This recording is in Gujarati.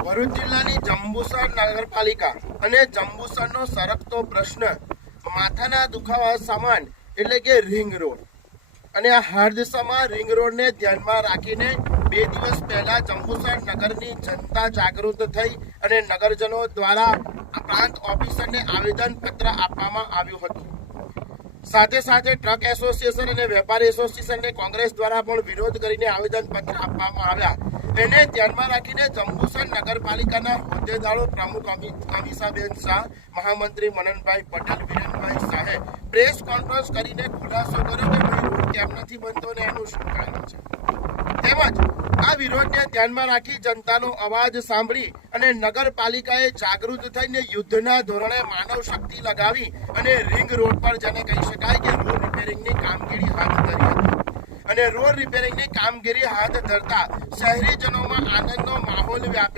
ભરૂચ જિલ્લાની જંબુસર નગરપાલિકા અને જંબુસરનો સરકતો પ્રશ્ન માથાના દુખાવા સમાન એટલે કે રિંગ રોડ અને આ હાર્દસામાં રિંગ રોડને ધ્યાનમાં રાખીને 2 દિવસ પહેલા જંબુસર નગરની જનતા જાગૃત થઈ અને નગરજનો દ્વારા પ્રાંત ઓફિસરને આવેદનપત્ર આપવામાં આવ્યું હતું। સાથે સાથે ટ્રક એસોસિએશન અને વેપારી એસોસિએશનને કોંગ્રેસ દ્વારા પણ વિરોધ કરીને આવેદનપત્ર આપવામાં આવ્યા। એને ધ્યાનમાં રાખીને જંબુસર નગરપાલિકાના હોદ્દેદારો પ્રમુખ અમીષાબેન શાહ, મહામંત્રી મનનભાઈ પટેલ, વિરેનભાઈ શાહે પ્રેસ કોન્ફરન્સ કરીને ખુલાસો કર્યો કે ભાઈ રોડ કેમ નથી બનતો ને એનું શું કારણ છે। તેમજ આ વિરોધને ધ્યાનમાં રાખી જનતાનો અવાજ સાંભળી અને નગરપાલિકાએ જાગૃત થઈને યુદ્ધના ધોરણે માનવ શક્તિ લગાવી અને રિંગ રોડ પર જેને કહી શકાય કે રોડ રિપેરિંગની કામગીરી હાથ ધરી હતી અને રોડ રિપેરિંગની કામગીરી હાથ ધરતા શહેરીજનોમાં આનંદનો માહોલ વ્યાપ્યો।